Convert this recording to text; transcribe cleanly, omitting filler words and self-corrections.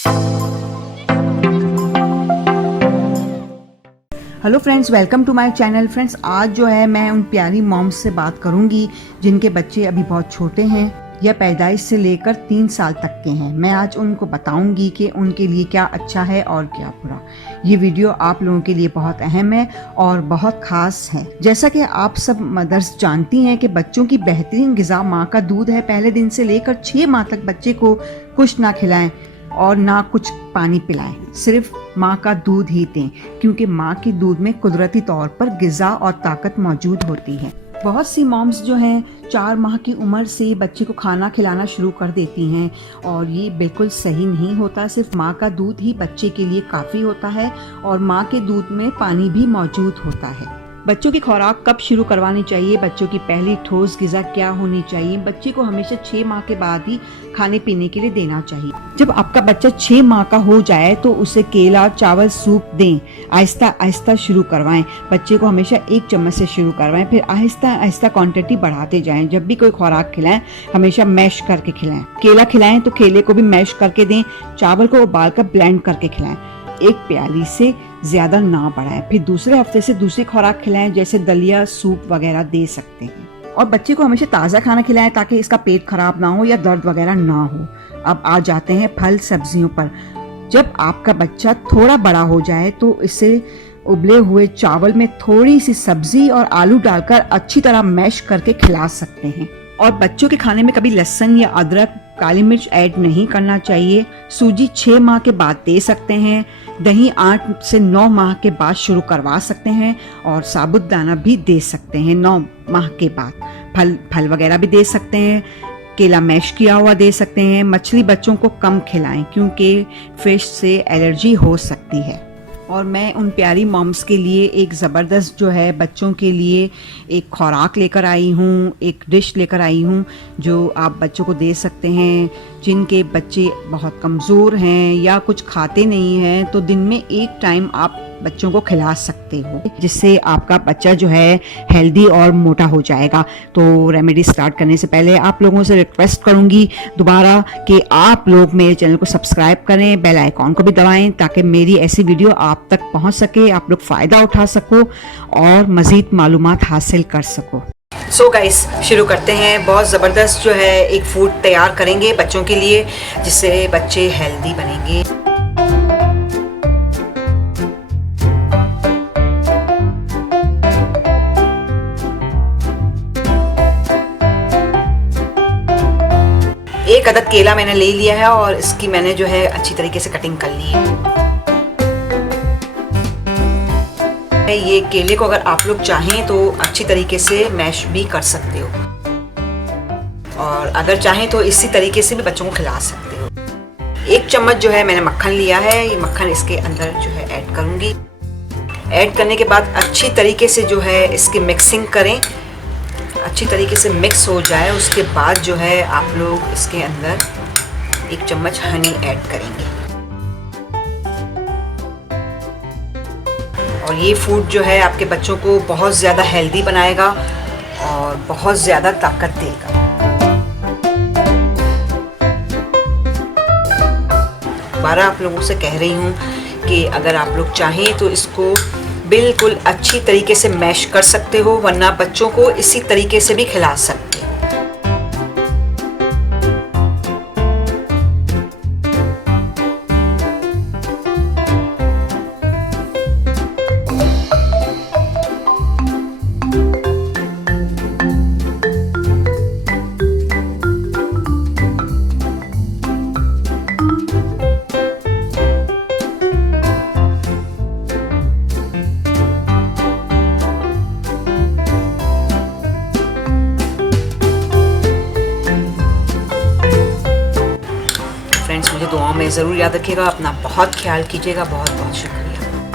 Hello friends, welcome to my channel. Friends, आज जो है मैं उन प्यारी मॉम्स से बात करूंगी जिनके बच्चे अभी बहुत छोटे हैं या पैदाइश से लेकर 3 साल तक के हैं। मैं आज उनको बताऊंगी कि उनके लिए क्या अच्छा है और क्या बुरा। ये वीडियो आप लोगों के लिए बहुत अहम है और बहुत खास है। जैसा कि आप सब मदर्स जानती हैं कि बच्चों की बेहतरीन ग़िज़ा माँ का दूध है। पहले दिन से लेकर 6 माह तक बच्चे को कुछ ना खिलाएं और ना कुछ पानी पिलाएं, सिर्फ माँ का दूध ही दें, क्योंकि माँ के दूध में कुदरती तौर पर ग़िज़ा और ताकत मौजूद होती है। बहुत सी मॉम्स जो हैं 4 माह की उम्र से बच्चे को खाना खिलाना शुरू कर देती हैं और ये बिल्कुल सही नहीं होता। सिर्फ माँ का दूध ही बच्चे के लिए काफ़ी होता है और माँ के दूध में पानी भी मौजूद होता है। बच्चों की खुराक कब शुरू करवानी चाहिए, बच्चों की पहली ठोस ग़िज़ा क्या होनी चाहिए, बच्चे को हमेशा 6 माह के बाद ही खाने पीने के लिए देना चाहिए। जब आपका बच्चा 6 माह का हो जाए तो उसे केला, चावल, सूप दें। आहिस्ता आहिस्ता शुरू करवाएं। बच्चे को हमेशा 1 चम्मच से शुरू करवाएं, फिर आहिस्ता आहिस्ता क्वांटिटी बढ़ाते जाएं। जब भी कोई खुराक खिलाएं हमेशा मैश करके खिलाएं। केला खिलाएं तो केले को भी मैश करके दें। चावल को उबाल कर ब्लेंड करके खिलाएं। 1 प्याली से ज़्यादा ना बढ़ाएं। फिर दूसरे हफ्ते से दूसरी खुराक खिलाएं, जैसे दलिया, सूप वगैरह दे सकते हैं। और बच्चे को हमेशा ताज़ा खाना खिलाएं ताकि इसका पेट खराब ना हो या दर्द वगैरह ना हो। अब आ जाते हैं फल सब्जियों पर। जब आपका बच्चा थोड़ा बड़ा हो जाए तो इसे उबले हुए चावल में थोड़ी सी सब्जी और आलू डालकर अच्छी तरह मैश करके खिला सकते हैं। और बच्चों के खाने में कभी लहसुन या अदरक, काली मिर्च ऐड नहीं करना चाहिए। सूजी 6 माह के बाद दे सकते हैं। दही 8 से 9 माह के बाद शुरू करवा सकते हैं और साबुदाना भी दे सकते हैं 9 माह के बाद। फल वगैरह भी दे सकते हैं। केला मैश किया हुआ दे सकते हैं। मछली बच्चों को कम खिलाएं क्योंकि फिश से एलर्जी हो सकती है। और मैं उन प्यारी मॉम्स के लिए एक ज़बरदस्त जो है बच्चों के लिए एक खुराक लेकर आई हूँ, एक डिश लेकर आई हूँ जो आप बच्चों को दे सकते हैं। जिनके बच्चे बहुत कमज़ोर हैं या कुछ खाते नहीं हैं तो दिन में 1 टाइम आप बच्चों को खिला सकते हो, जिससे आपका बच्चा जो है हेल्दी और मोटा हो जाएगा। तो रेमेडी स्टार्ट करने से पहले आप लोगों से रिक्वेस्ट करूंगी दोबारा कि आप लोग मेरे चैनल को सब्सक्राइब करें, बेल आइकॉन को भी दबाएं ताकि मेरी ऐसी वीडियो आप तक पहुंच सके, आप लोग फ़ायदा उठा सको और मज़ीद मालूमात हासिल कर सको। सो गाइस, शुरू करते हैं। बहुत ज़बरदस्त जो है एक फूड तैयार करेंगे बच्चों के लिए जिससे बच्चे हेल्दी बनेंगे। एक अदद केला मैंने ले लिया है और इसकी मैंने जो है अच्छी तरीके से कटिंग कर ली है। ये केले को अगर आप लोग चाहें तो अच्छी तरीके से मैश भी कर सकते हो और अगर चाहें तो इसी तरीके से भी बच्चों को खिला सकते हो। 1 चम्मच जो है मैंने मक्खन लिया है। ये मक्खन इसके अंदर जो है ऐड करूँगी। ऐड करने के बाद अच्छी तरीके से जो है इसकी मिक्सिंग करें। अच्छी तरीके से मिक्स हो जाए उसके बाद जो है आप लोग इसके अंदर 1 चम्मच हनी ऐड करेंगे। और ये फूड जो है आपके बच्चों को बहुत ज़्यादा हेल्दी बनाएगा और बहुत ज़्यादा ताकत देगा। दोबारा आप लोगों से कह रही हूँ कि अगर आप लोग चाहें तो इसको बिल्कुल अच्छी तरीके से मैश कर सकते हो, वरना बच्चों को इसी तरीके से भी खिला सकते हो। फ्रेंड्स, मुझे दुआओं में ज़रूर याद रखिएगा। अपना बहुत ख्याल कीजिएगा। बहुत बहुत शुक्रिया।